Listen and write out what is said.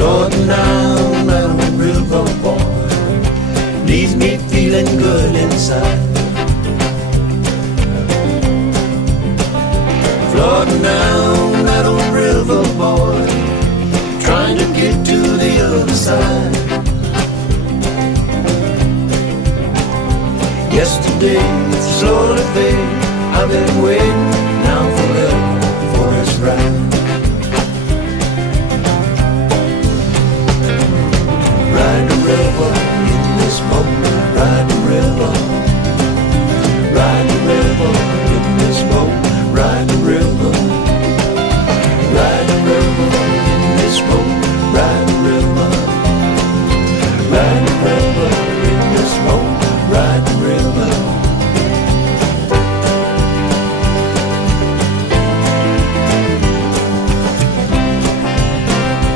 Floating down that old river, boy, leaves me feeling good inside. Floating down that old river, boy, trying to get to the other side. Yesterday slowly fade, I've been waiting